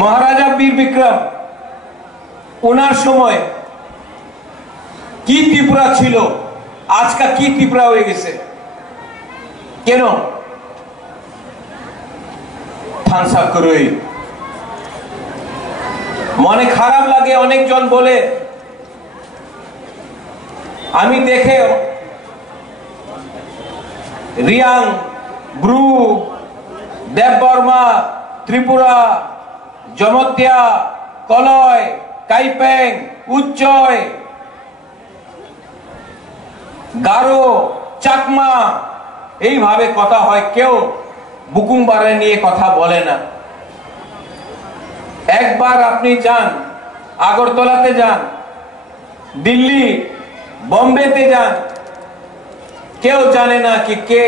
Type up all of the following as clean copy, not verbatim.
মহারাজা বীর বিক্রম ওনার সময় কি ত্রিপুরা ছিল, আজকা কি ত্রিপুরা হয়ে গেছে কেন? থানসা করই মনে খারাপ লাগে। অনেকজন বলে, আমি দেখে রিয়াং, ব্রু, দেববর্মা, ত্রিপুরা, জমতিয়া, কলয়, কাইপেং, উচ্চয়, গারো, চাকমা এইভাবে কথা হয়, কেউ বুকুংবারে নিয়ে কথা বলে না। একবার আপনি যান, আগরতলাতে যান, দিল্লি, বম্বেতে যান, কেউ জানে না কি কে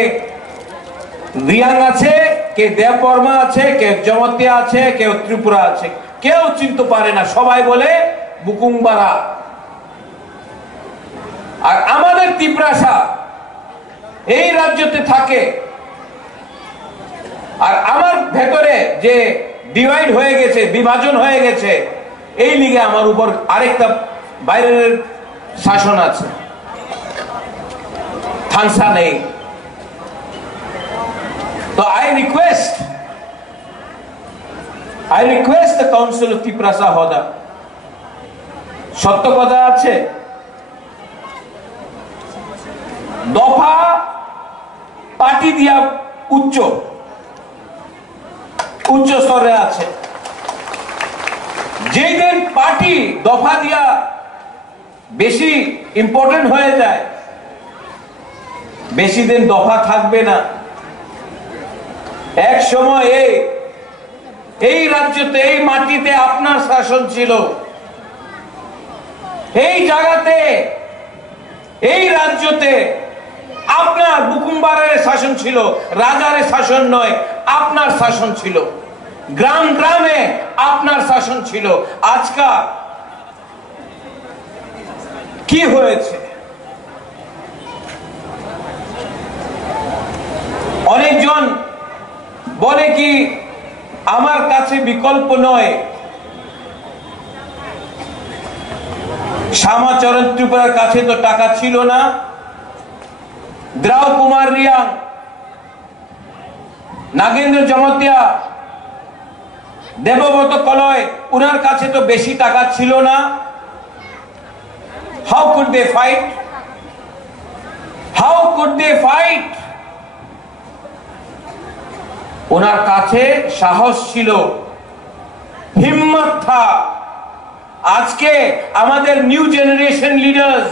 রিয়াং আছে, কে দেববর্মা আছে, কে জমতিয়া আছে, কেউ ত্রিপুরা আছে, কেউ চিনতে পারে না। সবাই বলে বুকুংবারা। আর আমাদের ত্রিপুরাসা এই রাজ্যতে থাকে। আর আমার ভেতরে যে ডিভাইড হয়ে গেছে, বিভাজন হয়ে গেছে, এই লিগে আমার উপর আরেকটা বাইরের শাসন আছে, থানসা নেই। তো I request the Council of Triprasa Hoda, সত্য কথা আছে, দফা পার্টি দিয়া উচ্চ স্তরে আছে। যেই দিন পার্টি দফা দিয়া বেশি ইম্পর্টেন্ট হয়ে যায়, বেশি দিন দফা থাকবে না। এক সময় এই রাজ্যতে, এই মাটিতে আপনার শাসন ছিল, এই জায়গাতে, এই রাজ্যতে আপনার বুকুংবারের শাসন ছিল, রাজার শাসন নয়, আপনার শাসন ছিল। গ্রাম গ্রামে আপনার শাসন ছিল। আজকা কি হয়েছে? অনেকজন বলে কি আমার কাছে বিকল্প নয়, শ্যামাচরণ ত্রিপুরার কাছে তো টাকা ছিল না, দ্রাউ কুমার রিয়াং, নাগেন্দ্র জমতিয়া, দেবব্রত কলয়, উনার কাছে তো বেশি টাকা ছিল না। How could they fight? How could they fight? ওনার কাছে সাহস ছিল, হিম্মত থা। আজকে আমাদের নিউ জেনারেশন লিডার্স,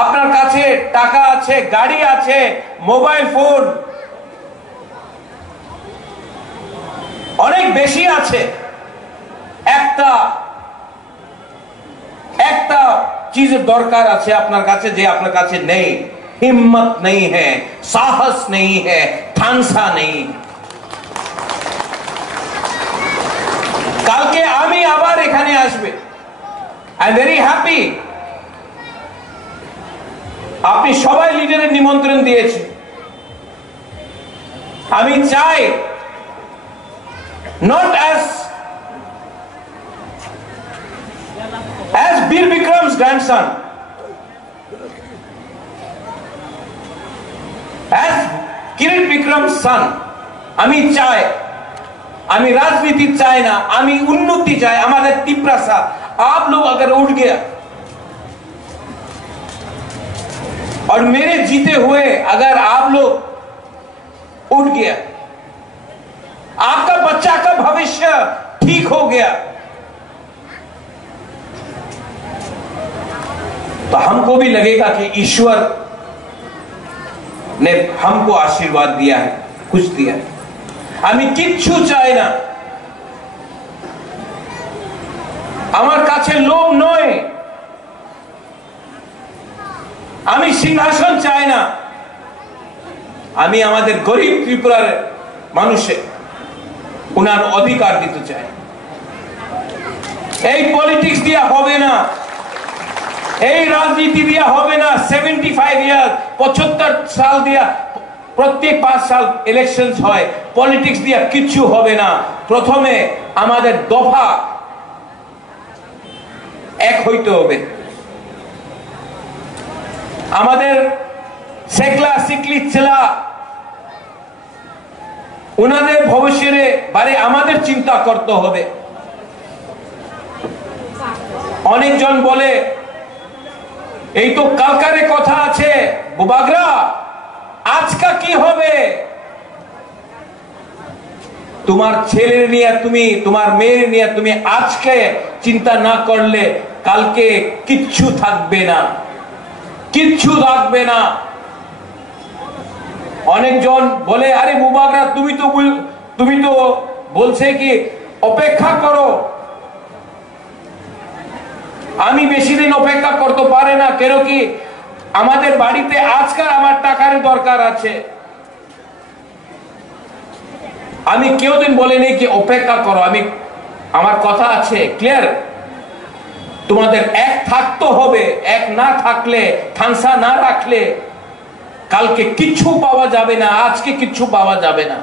আপনার কাছে টাকা আছে, গাড়ি আছে, মোবাইল ফোন অনেক বেশি আছে। একটা চিজের দরকার আছে আপনার কাছে, যে আপনার কাছে নেই। हिम्मत नहीं है, साहस नहीं है, थानसा नहीं। কালকে আমি আবার এখানে আসবে। I am very happy. আপনি সবাই লিডারের নিমন্ত্রণ দিয়েছে। আমি চাই not as বীর বিক্রম's grandson, as কিরিট বিক্রম's son। আমি চাই, আমি राजनीति चाहे ना, আমি उन्नति चाहे। हमारे त्रिपुरा, आप लोग अगर उठ गया और मेरे जीते हुए अगर आप लोग उठ गया, आपका बच्चा का भविष्य ठीक हो गया, तो हमको भी लगेगा कि ईश्वर ने हमको आशीर्वाद दिया है, कुछ दिया है। আমি কিচ্ছু চাই না, আমার কাছে লোভ নয়, আমি সিংহাসন চাই না। আমি আমাদের গরিব ত্রিপুরার মানুষে উনার অধিকার দিতে চাই। এই পলিটিক্স দিয়া হবে না, এই রাজনীতি দিয়া হবে না। 75 ইয়ার 75 সাল দিয়া প্রত্যেক 5 সাল ইলেকশন হয়, পলিটিক্স দিয়ে কিচ্ছু হবে না। প্রথমে আমাদের দফা এক হইতে হবে। আমাদের সেকলা সিকলি ছেলা ওনাদের ভবিষ্যতে বারে আমাদের চিন্তা করতে হবে। অনেকজন বলে এই তো কালকারে কথা আছে, বুবাগরা আজকা কি হবে? তোমার ছেলে নিয়ে তুমি, তোমার মেয়ে নিয়ে তুমি আজকে চিন্তা না করলে কালকে কিচ্ছু থাকবে না, কিচ্ছু থাকবে না। অনেকজন বলে আরে বুবাগরা তুমি তো বলছে কি অপেক্ষা করো। আমি বেশি দিন অপেক্ষা করতে পারে না, কেন কি আমাদের বাড়িতে আজকাল আমার টাকার দরকার আছে। আমি কেউ দিন বলিনি কি অপেক্ষা করো, আমার কথা আছে ক্লিয়ার। তোমাদের এক থাকতে হবে, এক না থাকলে, থানসা না রাখলে কালকে কিচ্ছু পাওয়া যাবে না, আজকে কিচ্ছু পাওয়া যাবে না।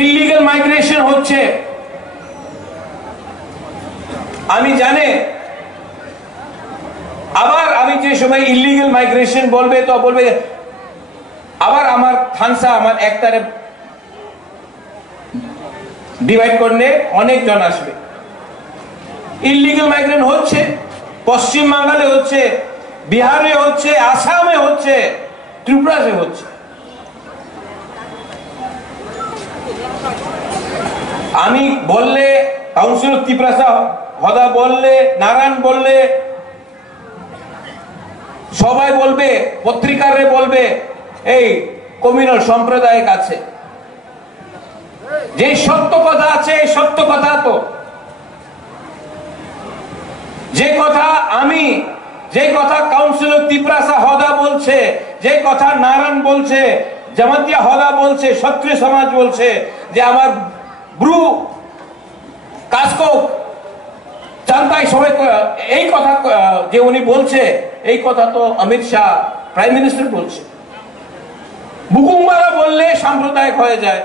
ইললিগাল মাইগ্রেশন হচ্ছে, আমি জানি। আবার আমি যে সময় ইললিগাল মাইগ্রেশন বলবে তো বলবে আবার আমার থানসা আমার একটারে ডিভাইড করলে অনেকজন আসবে। ইললিগাল মাইগ্রেশন হচ্ছে, পশ্চিম বাংলায় হচ্ছে, বিহারে হচ্ছে, আসামে হচ্ছে, ত্রিপুরাতে হচ্ছে। আমি বললে কাউন্সিলর ত্রিপুরা হদা বললে, নারায়ণ বললে, সবাই বলবে, পত্রিকারে বলবে এই কমিউনাল সম্প্রদায়ের কাছে যে সত্য কথা আছে, এই সত্য কথা তো যে কথা আমি, যে কথা কাউন্সিলর ত্রিপুরা হদা বলছে, যে কথা নারায়ণ বলছে, জামাতিয়া হদা বলছে, ক্ষত্রিয় সমাজ বলছে যে আমার ব্রু কাসকো জানতাই সবাই, এই কথা যে উনি বলছে এই কথা তো অমিত শাহ প্রাইম মিনিস্টার বলছে। বুকুমারা বললে সাম্প্রদায়িক হয়ে যায়।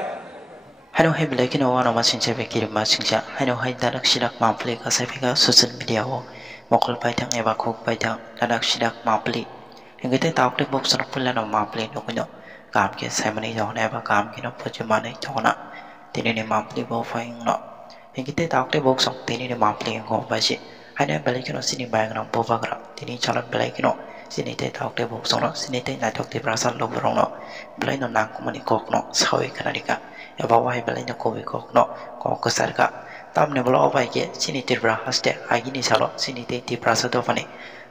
Hano hai belai kino wana masing cebe kirim masing ja. Hano hai dadak sidak mampli ka sepika social media ho. Mokol paitang eba kok paitang dadak sidak mampli. Hingga tauk de box na pula no mampli no kino. Kam ke semani jona eba kam kino pujumane jona. Tini ni mampli bo faing no. Hingga tauk de box ang tini ni mampli ko bashi. Hano belai kino sini bayang no bobagra. Tini calon belai kino sini te tauk de box no sini te na tauk de prasal lo borong no. Belai no nang kumani kok no sawi kanadika. Eba wahai belai no kowe kok no kok kesarga tamne bolo obai ke sini tibra haste agini salo sini te tibra sado fane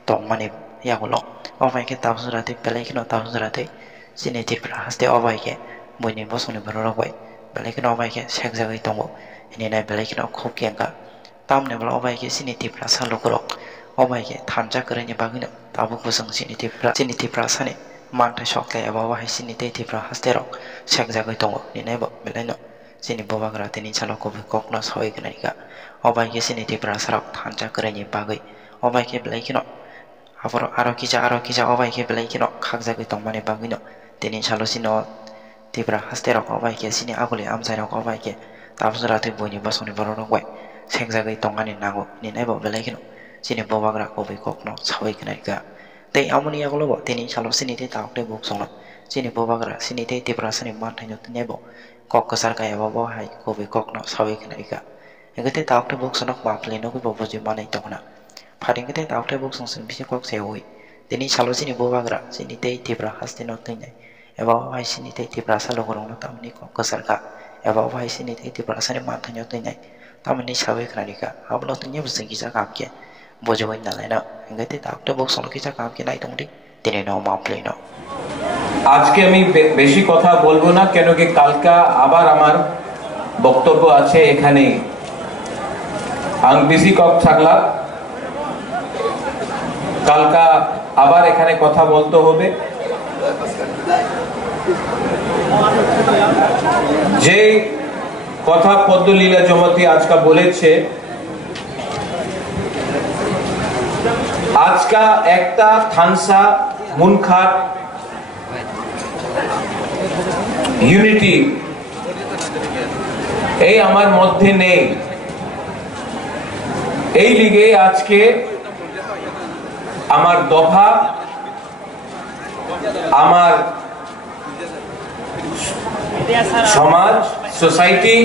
tong mane ya bolo obai ke tawsu rate belai ke no tawsu rate sini tibra haste obai ke boine bosone baro bai belai ke no obai ke sek jagai tongo ini nai belai ke no khop kenga tamne bolo obai ke sini tibra salo korok obai ke thanja kerenya bagino tabuk bosong sini tibra sane mangta shokle eba wahai sini te tibra haste rok sek jagai tongo ni nai bo belai no sini bobagra tini chalo ko kok no soi kanai obai ke sini tibra sarok thanja kerenya bagai obai ke belai kino aporo aro kija obai ke belai kino khak jagai tongmane bagino tini chalo sino tibra haste rok obai ke sini agule amjai rok obai ke tabsura te boini basoni baro rok bai sek jagai tongani nago ni nai bo belai kino sini bobagra ko kok no soi kanai tei amoni agolo bo tini chalo sini te tauk de bok song sini bobagra sini te tibra sani mantai no nebo kok kasar kaya bo hai ko kok no sawi kanai ka engate tauk de bok sonok mampli no ko bo ji manai tokna pharing te tauk de bok song sin bisi kok se hoi tini chalo sini bobagra sini te tibra haste no tinai eba hai sini te tibra salo gorong no tamni kok kasar ka eba hai sini te tibra sani mantai no tinai tamni sawi kanai ka ablo tinye busin kisa kapke bojoi na lai na engate tauk de bok song kisa kapke nai tongdi tini no mampli no আজকে আমি বেশি কথা বলবো না, কেন কি কালকা আবার আমার বক্তব্য আছে এখানে। আং বেশি কক থাকলা কালকা আবার এখানে কথা বলতে হবে। যে কথা পদ্মলীলা জমাতি আজকা বলেছে, আজকা একটা থানসা মুনখার ইউনিটি এই আমার মধ্যে নেই। এই লিগে আজকে আমার দফা, আমার সমাজ, সোসাইটি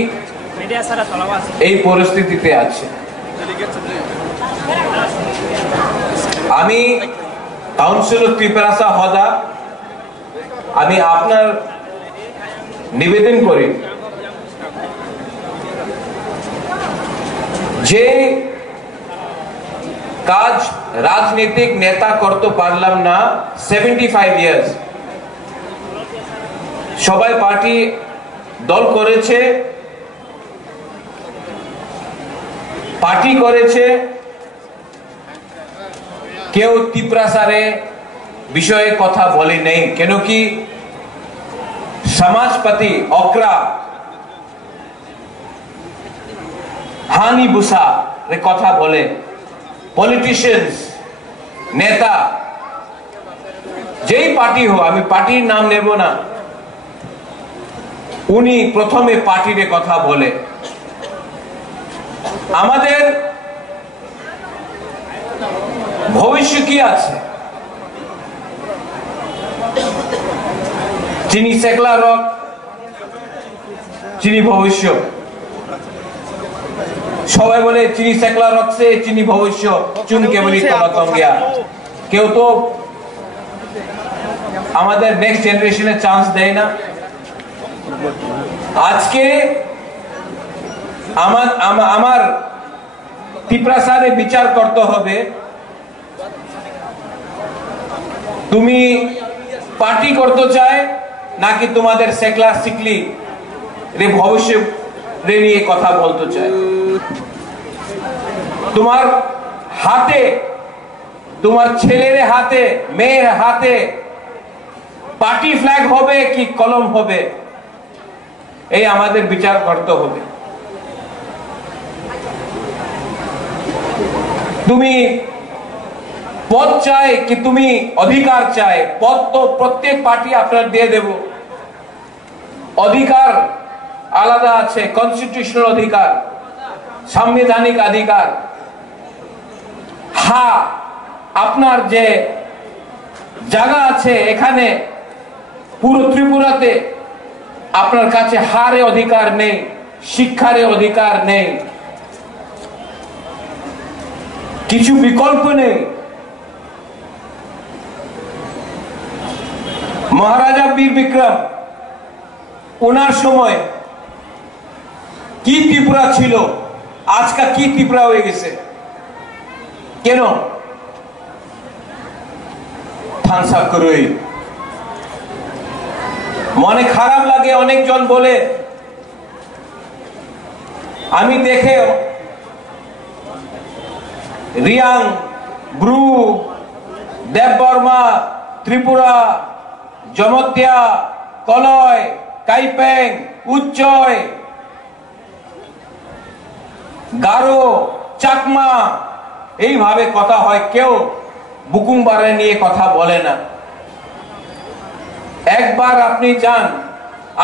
এই পরিস্থিতিতে আছে। আমি কাউন্সিলর ত্রিপুরাসা হদা, আমি আপনার নিবেদন করি যে কাজ রাজনৈতিক নেতা করতে পারলাম না 75 ইয়ার্স, সবাই পার্টি দল করেছে, পার্টি করেছে, কেউ ত্রিপুরাসারে বিষয়ে কথা বলে নেই। কেন কি সমাজপতি অক্রা হানি বুসা কথা বলে, পলিটিশিয়ানস নেতা যেই পার্টি হোক, আমি পার্টির নাম নেব না, উনি প্রথমে পার্টির কথা বলে। আমাদের ভবিষ্যৎ কি আছে? চিনি সেকলা রক, চিনি ভবিষ্যৎ। সবাই বলে চিনি সেকলা রকছে চিনি ভবিষ্যৎ, চুন কেবলি তলাতম গিয়া। কেউ তো আমাদের নেক্সট জেনারেশনে চান্স দেয় না। আজকে আমার ত্রিপুরাসারে বিচার করতে হবে, তুমি পার্টি করতে চায় নাকি তোমাদের সেকলা সিকলি রে ভবিষ্যৎ রে নিয়ে কথা বলতে চায়। তোমার হাতে, তোমার ছেলের হাতে, মেয়ের হাতে পার্টি ফ্ল্যাগ হবে কি কলম হবে, এই আমাদের বিচার করতে হবে। তুমি পদ চাই কি তুমি অধিকার চাই? পদ তো প্রত্যেক পার্টি আপনার দিয়ে দেব, অধিকার আলাদা আছে, কনস্টিটিউশনাল অধিকার, সাংবিধানিক অধিকার। হ্যাঁ, আপনার যে জায়গা আছে এখানে পুরো ত্রিপুরাতে আপনার কাছে হারে অধিকার নেই, শিক্ষারে অধিকার নেই, কিছু বিকল্প নেই। মহারাজা বীর বিক্রম, ওনার সময় কি ত্রিপুরা ছিল, আজকা কি ত্রিপুরা হয়ে গেছে? কেন? থানসা করই। মনে খারাপ লাগে, অনেকজন বলে, আমি দেখে রিয়াং, ব্রু, দেববর্মা, ত্রিপুরা, জমতিয়া, কলয়, কাইপেং, উচ্চয়, গারো, চাকমা এইভাবে কথা হয়, কেউ বুকুংবারে নিয়ে কথা বলে না। একবার আপনি যান,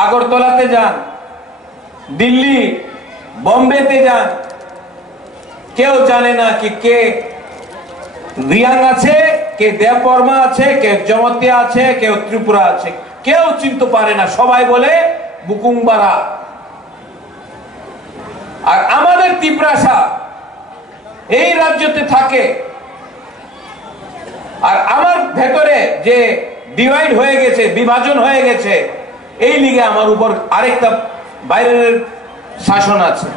আগরতলাতে যান, দিল্লি, বোম্বেতে যান, কেউ জানে না কি কে রিয়াং আছে, কে দেববর্মা আছে, কে জমতিয়া আছে, কেউ ত্রিপুরা আছে, কেউ চিনতে পারে না। সবাই বলে বুকুংবারা। আর আমাদের ত্রিপুরাসা এই রাজ্যতে থাকে, আর আমার ভেতরে যে ডিভাইড হয়ে গেছে, বিভাজন হয়ে গেছে, এই লিগে আমার উপর আরেকটা বাইরের শাসন আছে,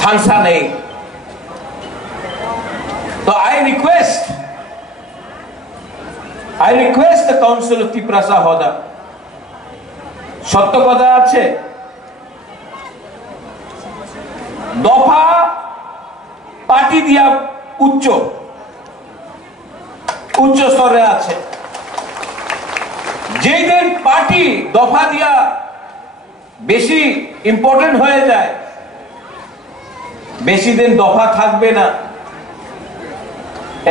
থানসা নেই। তো I request the Council of Triprasa Hoda, সত্য কথা আছে, দফা পার্টি দিয়া উচ্চ স্তরে আছে। যেই দিন পার্টি দফা দিয়া বেশি ইম্পর্টেন্ট হয়ে যায়, বেশি দিন দফা থাকবে না।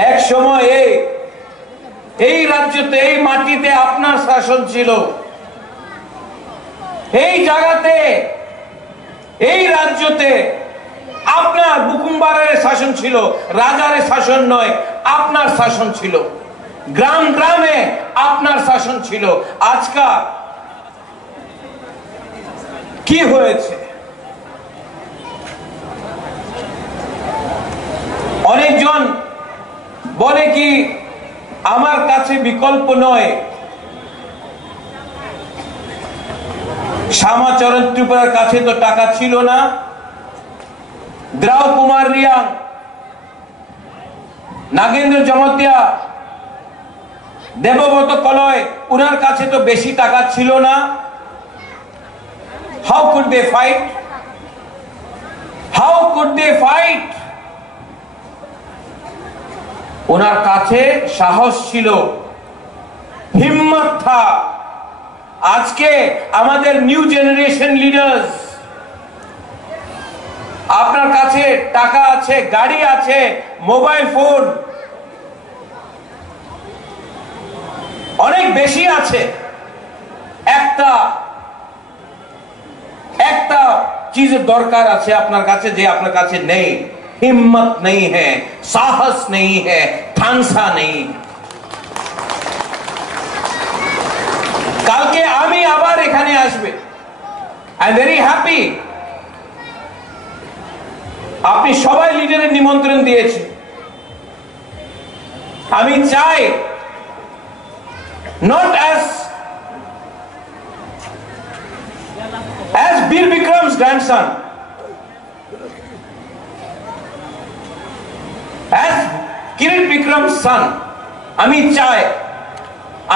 এক সময় এই রাজ্যতে, এই মাটিতে আপনার শাসন ছিল, এই জায়গাতে, এই রাজ্যতে আপনার বুকুমবারের শাসন ছিল, রাজার শাসন নয়, আপনার শাসন ছিল। গ্রাম গ্রামে আপনার শাসন ছিল। আজকাল কি হয়েছে? অনেকজন বলে কি আমার কাছে বিকল্প নয়। শ্যামাচরণ ত্রিপুরার কাছে তো টাকা ছিল না, দ্রাউ কুমার রিয়াং, নাগেন্দ্র জমতিয়া, দেবব্রত কলয়, উনার কাছে তো বেশি টাকা ছিল না। How could they fight? How could they fight? ওনার কাছে সাহস ছিল, হিম্মত থা। আজকে আমাদের নিউ জেনারেশন লিডার্স, আপনার কাছে টাকা আছে, গাড়ি আছে, মোবাইল ফোন অনেক বেশি আছে। একটা চিজের দরকার আছে আপনার কাছে, যে আপনার কাছে নেই। हिम्मत नहीं है, साहस नहीं है, ठानसा नहीं। কালকে আমি আবার এখানে আসবে। I am very happy. আপনি সবাই লিডারের নিমন্ত্রণ দিয়েছে। আমি চাই not as বীর বিক্রম's grandson, as किरीट विक्रम's son। আমি চাই,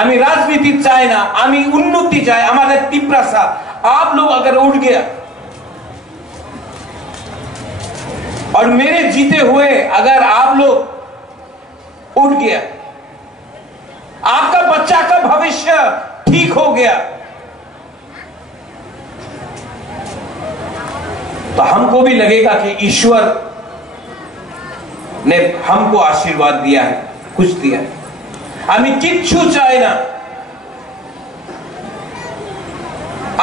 আমি राजनीति चाहे ना, আমি उन्नति चाहे। हमारे तिप्रासा आप लोग अगर उठ गया और मेरे जीते हुए अगर आप लोग उठ गया, आपका बच्चा का भविष्य ठीक हो गया, तो हमको भी लगेगा कि ईश्वर ने हमको आशीर्वाद दिया है, कुछ दिया है। আমি কিচ্ছু চাই না,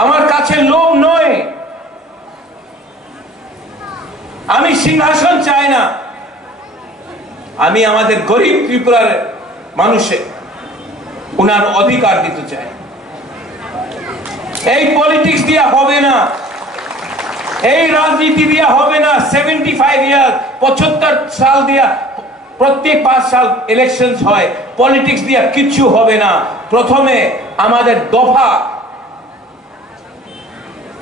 আমার কাছে লোভ নয়। আমি সিংহাসন চাই না, আমি আমাদের গরিব ত্রিপুরার মানুষের উনার অধিকার দিতে চাই। এই পলিটিক্স দিয়া হবে না, এই রাজনীতি দিয়া হবে না। 75 ইয়ার 75 সাল দিয়া প্রত্যেক 5 সাল ইলেকশন হয়, পলিটিক্স দিয়া কিচ্ছু হবে না। প্রথমে আমাদের দফা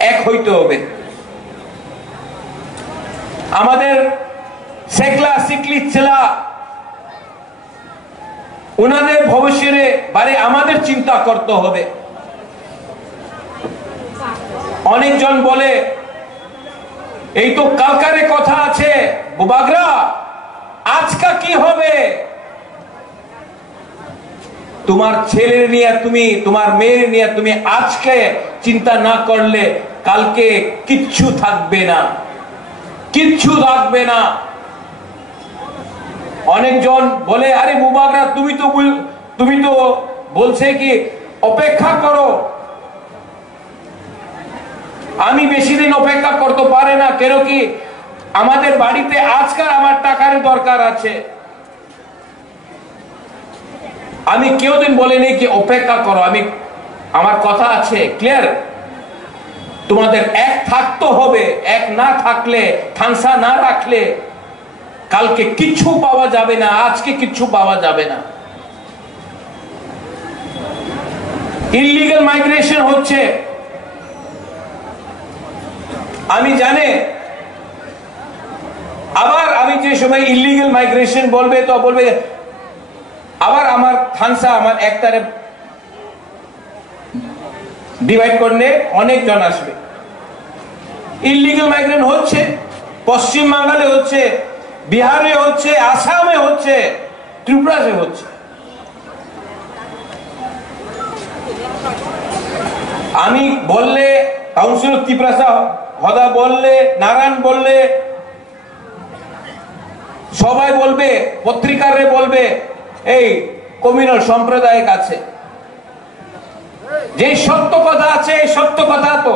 এক হইতে হবে। আমাদের সেকলা সিকলি ছেলা ওনাদের ভবিষ্যতে বারে আমাদের চিন্তা করতে হবে। অনেকজন বলে এই তো কালকারে কথা আছে, বুবাগরা আজকা কি হবে? তোমার ছেলে নিয়ে তুমি, তোমার মেয়ে নিয়ে তুমি আজকে চিন্তা না করলে কালকে কিচ্ছু থাকবে না, কিচ্ছু থাকবে না। অনেকজন বলে আরে বুবাগরা তুমি তো বলছে কি অপেক্ষা করো। আমি বেশি দিন অপেক্ষা করতে পারে না, কেন কি আমাদের বাড়িতে আজকাল আমার টাকার দরকার আছে। আমি কেউ দিন বলিনি কি অপেক্ষা করো, আমার কথা আছে ক্লিয়ার। তোমাদের এক থাকতে হবে, এক না থাকলে, থানসা না রাখলে কালকে কিচ্ছু পাওয়া যাবে না, আজকে কিচ্ছু পাওয়া যাবে না। ইললিগাল মাইগ্রেশন হচ্ছে, আমি জানি। আবার আমি যে সময় ইললিগাল মাইগ্রেশন বলবে তো বলবে আবার আমার থানসা আমার একটারে ডিভাইড করলে অনেক জন আসবে। ইললিগাল মাইগ্রেশন হচ্ছে, পশ্চিম বাংলায় হচ্ছে, বিহারে হচ্ছে, আসামে হচ্ছে, ত্রিপুরাতে হচ্ছে। আমি বললে কাউন্সিলর ত্রিপুরা হদা বললে, নারায়ণ বললে, সবাই বলবে, পত্রিকারে বলবে এই কমিউনাল সম্প্রদায়ের কাছে যে সত্য কথা আছে, এই সত্য কথা তো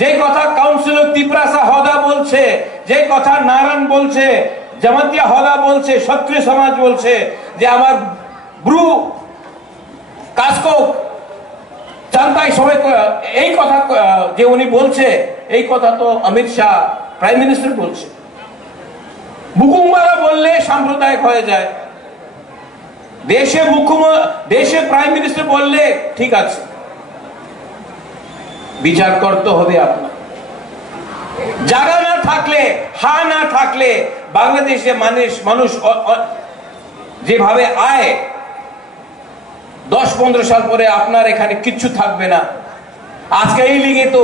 যে কথা কাউন্সিলর তিপ্রাসা হদা বলছে, যে কথা নারায়ণ বলছে, জামাতিয়া হদা বলছে, ক্ষত্রিয় সমাজ বলছে যে আমার ব্রু কাসকো জানতাই সবাই, এই কথা যে উনি বলছে, এই কথা তো অমিত শাহ প্রাইম মিনিস্টার বলছে। বুকুমারা বললে সাম্প্রদায়িক হয়ে যায়, দেশে প্রাইম মিনিস্টার বললে ঠিক আছে। বিচার করতে হবে আপনার। জায়গা না থাকলে, না থাকলে বাংলাদেশে মানুষ যেভাবে আয় 10-15 সাল পরে আপনার এখানে কিচ্ছু থাকবে না। আজকে এই লিগে তো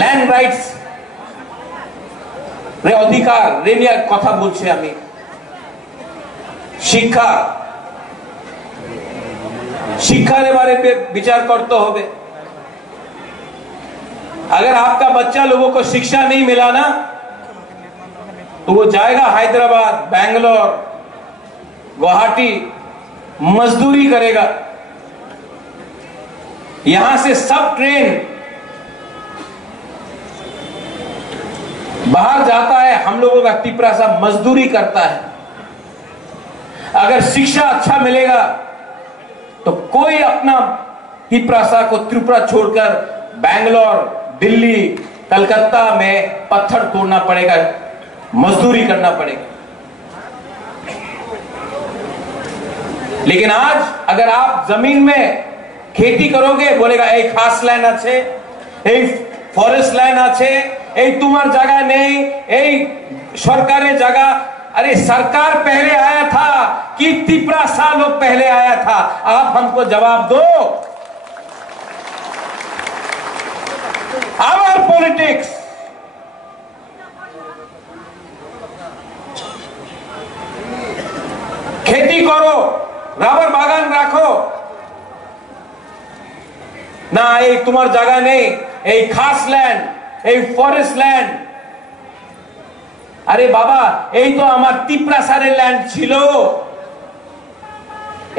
ল্যান্ড রাইটস অধিকার নিয়ে কথা বলছি আমি। शिक्षार बारे पे विचार करते होगे। अगर आपका बच्चा लोगों को शिक्षा नहीं मिला ना तो वो जाएगा हैदराबाद, बैंगलोर, गुवाहाटी मजदूरी करेगा। यहां से सब ट्रेन बाहर जाता है, हम लोगों का तिप्रासा मजदूरी करता है। अगर शिक्षा अच्छा मिलेगा तो कोई अपना तिप्रासा को त्रिपुरा छोड़कर बैंगलोर, दिल्ली, कलकत्ता में पत्थर तोड़ना पड़ेगा, मजदूरी करना पड़ेगा। लेकिन आज अगर आप जमीन में खेती करोगे, बोलेगा एक खास लैंड আছে, এই ফরেস্ট ল্যান্ড আছে, এই তোমার জায়গা নেই, এই সরকারের জায়গা। अरे सरकार पहले आया था कि तिप्रासा लोग पहले आया था? आप हमको जवाब दो। आवर पॉलिटिक्स खेती करो, रबर बागान राखो ना, এই তোমার জায়গা নেই, এই খাস ল্যান্ড, এই ফরেস্ট ল্যান্ড। আরে বাবা, এই তো আমার তিপ্রাসারের ল্যান্ড ছিল,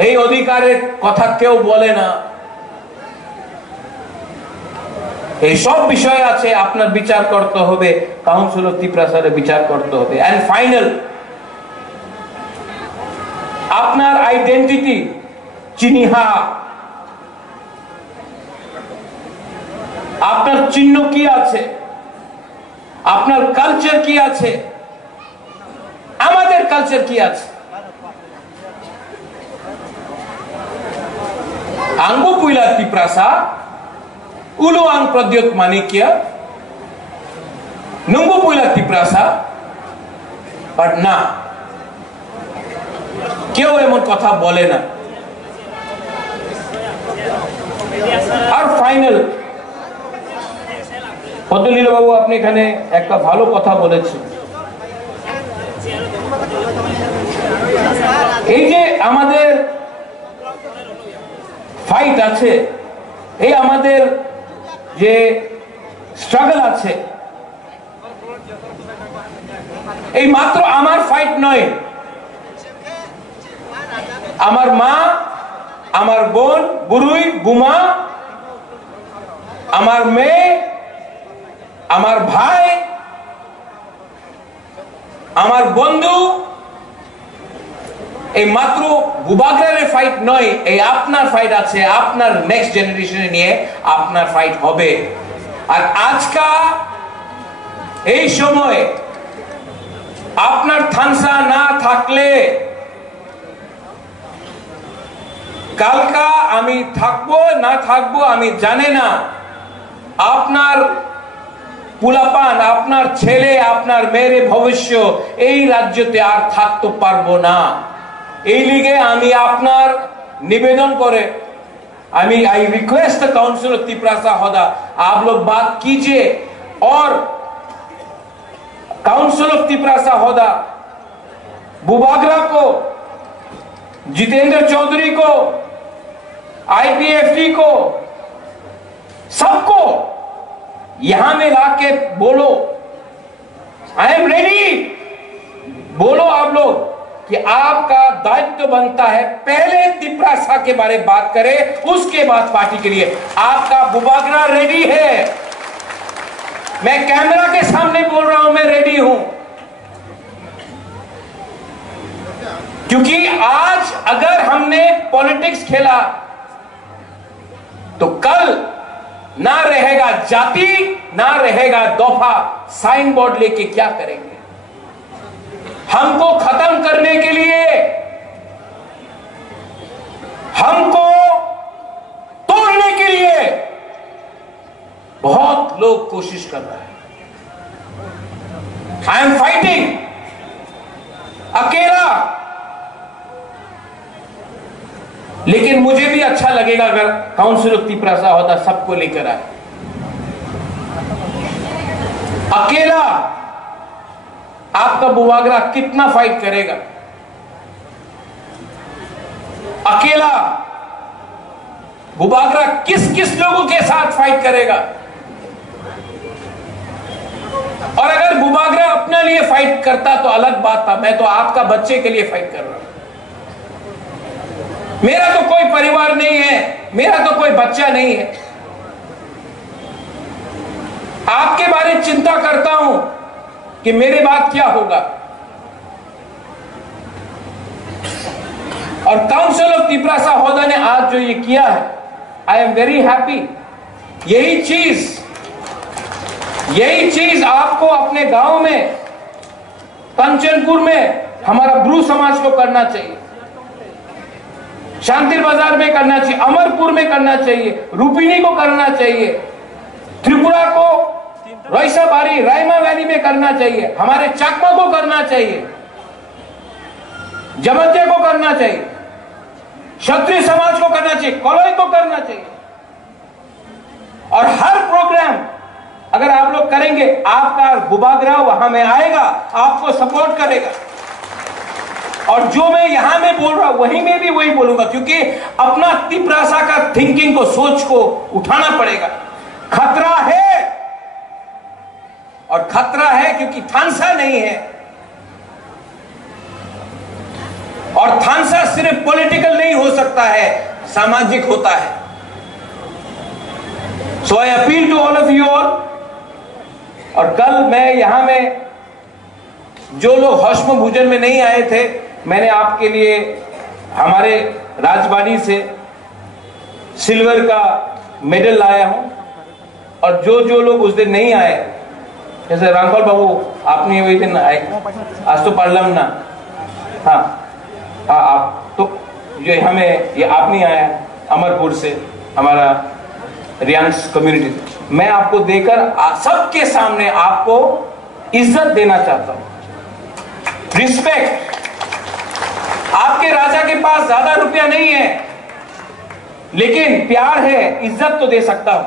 এই অধিকারের কথা কেউ বলে না। এই সব বিষয় আছে, আপনার বিচার করতে হবে, কাউন্সিল অফ তিপ্রাসারে বিচার করতে হবে। এন্ড ফাইনাল, আপনার আইডেন্টিটি চিহ্নিহা, আপনার চিহ্ন কি আছে, আপনার কালচার কি আছে, আমাদের কালচার কি আছে। আঙ্গু পুইলা তিপ্রাসা উলো আং প্রদ্যোত মানিক্য নুঙ্গু পুইলা তিপ্রাসা, বাট না, কেউ এমন কথা বলে না। আর ফাইনাল, পদ্মলীল বাবু আপনি এখানে একটা ভালো কথা বলেছেন। এই যে আমাদের ফাইট আছে, এই আমাদের যে স্ট্রাগল আছে, এই মাত্র আমার ফাইট নয়। আমার মা, আমার বোন, বুড়ুই, বুমা, আমার মেয়ে, আমার ভাই, আমার বন্ধু, এই মাত্র বুবাগ্রারের ফাইট নয়, এই আপনার ফাইট আছে। আপনার নেক্সট জেনারেশনে নিয়ে আপনার ফাইট হবে। আর আজকা এই সময় আপনার থানসা না থাকলে কালকা আমি থাকবো না থাকবো আমি জানি না, আপনার পুলাপান, আপনার ছেলে, আপনার মেয়ের ভবিষ্য এই রাজ্যতে আর থাকতে পারবো না। এই লিগে আমি আপনার निवेदन करे, I request the council of Tiprasa Hoda, आप लोग बात कीजिए और काउंसिल ऑफ तिप्रासा होदा बुबागरा को, जितेंद्र चौधरी को, आईपीएफटी को, सबको यहां में लाके बोलो आई एम रेडी बोलो आप लोग कि आपका दायित्व बनता है पहले तिपरासा के बारे में बात करें, उसके बाद पार्टी के लिए। आपका बुबागरा रेडी है, मैं कैमरा के सामने बोल रहा हूं, मैं रेडी हूं। क्योंकि आज अगर हमने पॉलिटिक्स खेला तो कल ना रहेगा जाति, ना रहेगा दफा, साइन बोर्ड लेके क्या करेंगे? हमको खत्म करने के लिए, हमको तोड़ने के लिए बहुत लोग कोशिश कर रहे हैं। आई एम फाइटिंग अकेला, लेकिन मुझे भी अच्छा लगेगा अगर काउंसिल ऑफ तिपरासा होता सबको लेकर आए। अकेला आपका बुबागरा कितना फाइट करेगा? अकेला बुबागरा किस किस लोगों के साथ फाइट करेगा? और अगर बुबागरा अपने लिए फाइट करता तो अलग बात था, मैं तो आपका बच्चे के लिए फाइट कर रहा हूं। मेरा तो कोई परिवार नहीं है, मेरा तो कोई बच्चा नहीं है। आपके बारे में चिंता करता हूं कि मेरे बाद क्या होगा। और काउंसिल ऑफ तिपरासा होदा ने आज जो ये किया है, आई एम वेरी हैप्पी। यही चीज आपको अपने गांव में, कंचनपुर में हमारा ब्रू समाज को करना चाहिए, शांतिर बाजार में करना चाहिए, अमरपुर में करना चाहिए, रूपिणी को करना चाहिए, त्रिपुरा को रईसाबारी रायमा वैली में करना चाहिए, हमारे चाकमा को करना चाहिए, जमतिया को करना चाहिए, क्षत्रिय समाज को करना चाहिए, कोलोई को करना चाहिए। और हर प्रोग्राम अगर आप लोग करेंगे, आपका बुबागरा वहां में आएगा, आपको सपोर्ट करेगा। और जो मैं यहां में बोल रहा हूं वहीं में भी वही बोलूंगा, क्योंकि अपना तिपरासा का थिंकिंग को, सोच को उठाना पड़ेगा। खतरा है, और खतरा है क्योंकि थानसा नहीं है। और थानसा सिर्फ पॉलिटिकल नहीं हो सकता है, सामाजिक होता है। So I appeal to all of you all. और कल मैं यहां में जो लोग हश्म भोजन में नहीं आए थे, मैंने आपके लिए हमारे राजबाड़ी से सिल्वर का मेडल लाया हूं। और जो लोग उस दिन नहीं आए, जैसे रामपाल बाबू आपने वही दिन आए, आज तो पढ़लम ना, हाँ आप तो जो हमें ये आप नहीं आया अमरपुर से, हमारा रियांस कम्युनिटी से, मैं आपको देकर सबके सामने आपको इज्जत देना चाहता हूं, रिस्पेक्ट। आपके राजा के पास ज्यादा रुपया नहीं है, लेकिन प्यार है, इज्जत तो दे सकता हूं।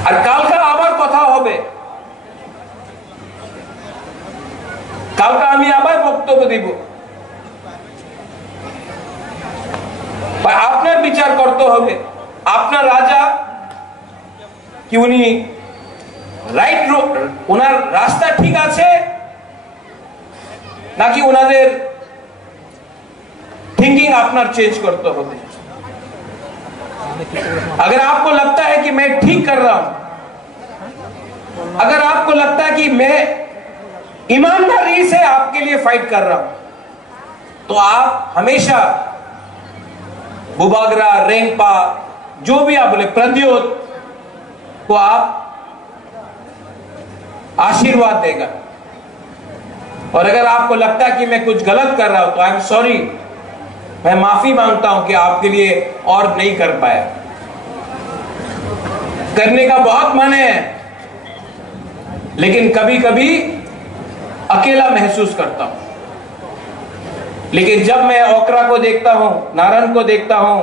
আর কালকে আবার কথা হবে, কালকে আমি আবার বক্তব্য দিব। আপনার বিচার করতে হবে, আপনার রাজা কি উনি রাইট, ওনার রাস্তা ঠিক আছে নাকি ওনাদের थिंकिंग আপনার চেঞ্জ করতে হবে। अगर आपको लगता है कि मैं ठीक कर रहा हूं, अगर आपको लगता है कि मैं ईमानदारी से आपके लिए फाइट कर रहा हूं, तो आप हमेशा बुबागरा, रेंगपा, जो भी आप बोले, प्रद्योत को आप आशीर्वाद देगा। और अगर आपको लगता है कि मैं कुछ गलत कर रहा हूं, तो आई एम सॉरी, मैं माफी मांगता हूं कि आपके लिए और नहीं कर पाया। करने का बहुत मन है, लेकिन कभी कभी अकेला महसूस करता हूं। लेकिन जब मैं ओकरा को देखता हूं, नारायण को देखता हूं,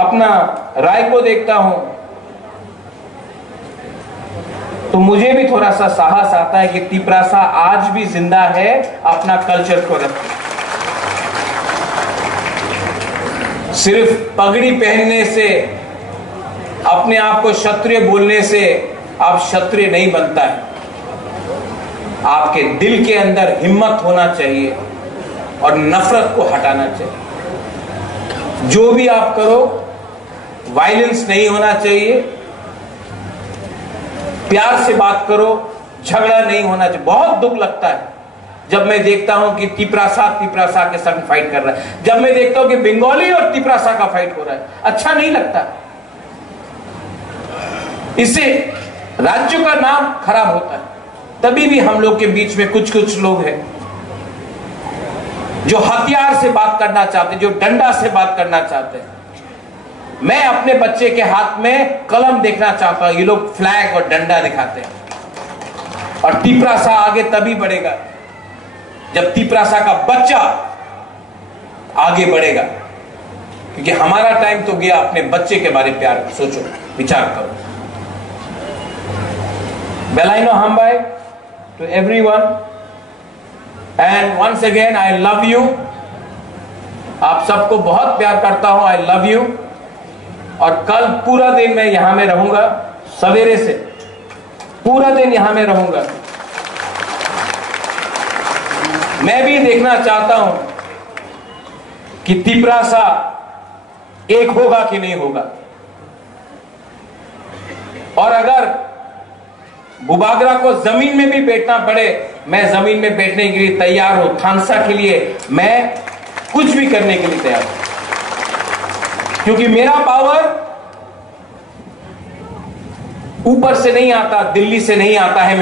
अपना राय को देखता हूं, तो मुझे भी थोड़ा सा साहस आता है कि तिपरासा आज भी जिंदा है, अपना कल्चर को रखते। सिर्फ पगड़ी पहनने से, अपने आप को क्षत्रिय बोलने से आप क्षत्रिय नहीं बनता है। आपके दिल के अंदर हिम्मत होना चाहिए और नफरत को हटाना चाहिए। जो भी आप करो, वायलेंस नहीं होना चाहिए, प्यार से बात करो, झगड़ा नहीं होना चाहिए। बहुत दुख लगता है जब मैं देखता हूं कि तिपरासा के संग फाइट कर रहा है, जब मैं देखता हूं कि बंगाली और तिपरासा का फाइट हो रहा है, अच्छा नहीं लगता। इससे राज्य का नाम खराब होता है। तभी भी हम लोग के बीच में कुछ लोग हैं जो हथियार से बात करना चाहते हैं, जो डंडा से बात करना चाहते हैं। मैं अपने बच्चे के हाथ में कलम देखना चाहता हूं, ये लोग फ्लैग और डंडा दिखाते हैं। और तिपरासा आगे तभी बढ़ेगा जब तिपरासा का बच्चा आगे बढ़ेगा, क्योंकि हमारा टाइम तो गया। अपने बच्चे के बारे में प्यार सोचो, विचार करो। Belaino Hambai to everyone, and once again I love you. आप सबको बहुत प्यार करता हूं, I love you। और कल पूरा दिन मैं यहां में रहूंगा, सवेरे से पूरा दिन यहां में रहूंगा। मैं भी देखना चाहता हूं कि तिपरासा एक होगा कि नहीं होगा। और अगर बुबागरा को जमीन में भी बैठना पड़े, मैं जमीन में बैठने के लिए तैयार हूं। थानसा के लिए मैं कुछ भी करने के लिए तैयार हूं, क्योंकि मेरा पावर ऊपर से नहीं आता, दिल्ली से नहीं आता है।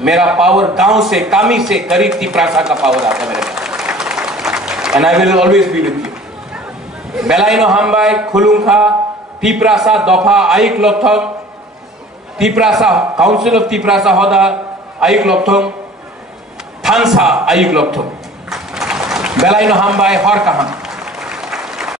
मेरा पावर गांव से, कामी से, करीब तिपरासा का पावर आता है मेरे पास। And I will always be with you. बेलाइनो हामबाई खुलुंखा तिपरासा दफा आइक लोथम तिपरासा काउंसिल ऑफ तिपरासा होदा आयुक लोथम थानसा आयुक लोथम बेलाइनो हामबाई हर कहां।